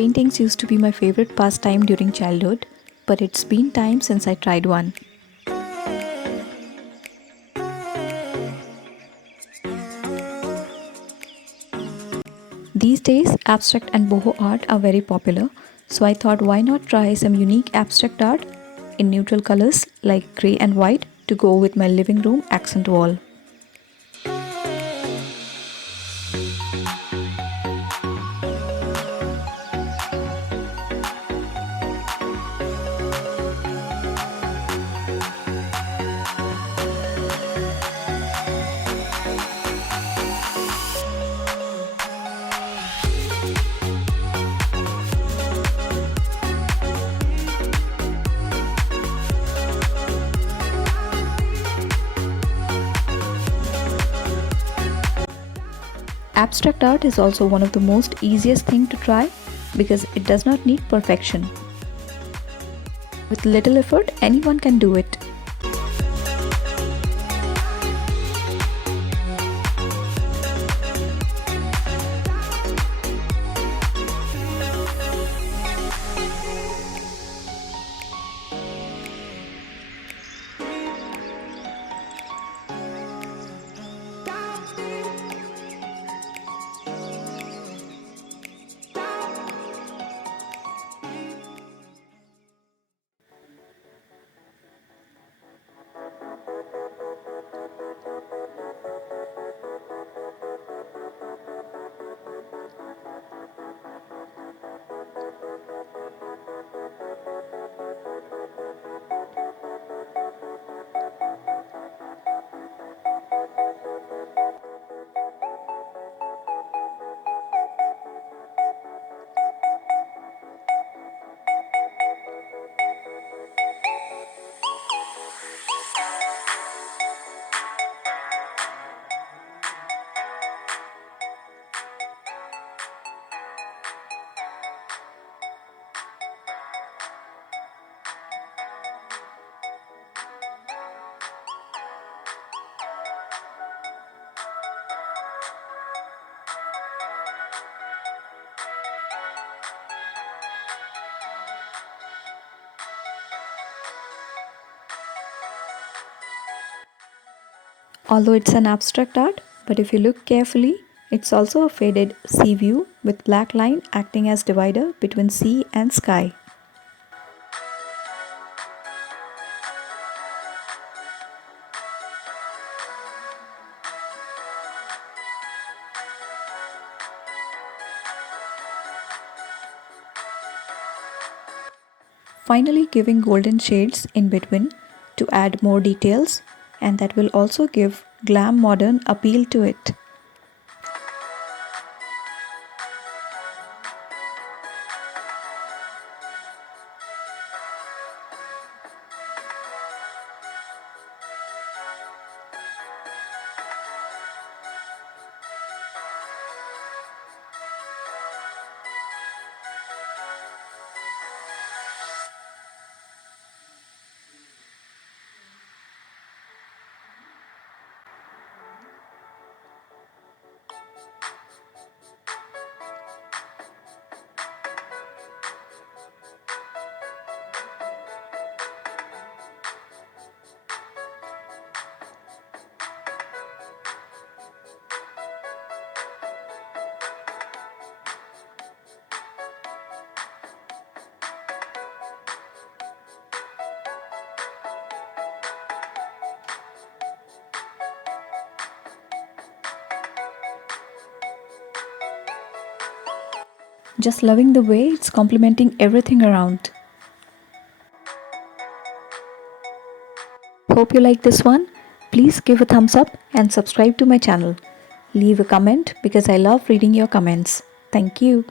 Paintings used to be my favorite pastime during childhood, but it's been time since I tried one. These days, abstract and boho art are very popular, so I thought why not try some unique abstract art in neutral colors like grey and white to go with my living room accent wall. Abstract art is also one of the most easiest thing to try because it does not need perfection. With little effort, anyone can do it. Although it's an abstract art, but if you look carefully, it's also a faded sea view with black line acting as divider between sea and sky. Finally giving golden shades in between to add more details, and that will also give glam modern appeal to it. Just loving the way it's complementing everything around. Hope you like this one. Please give a thumbs up and subscribe to my channel. Leave a comment because I love reading your comments. Thank you.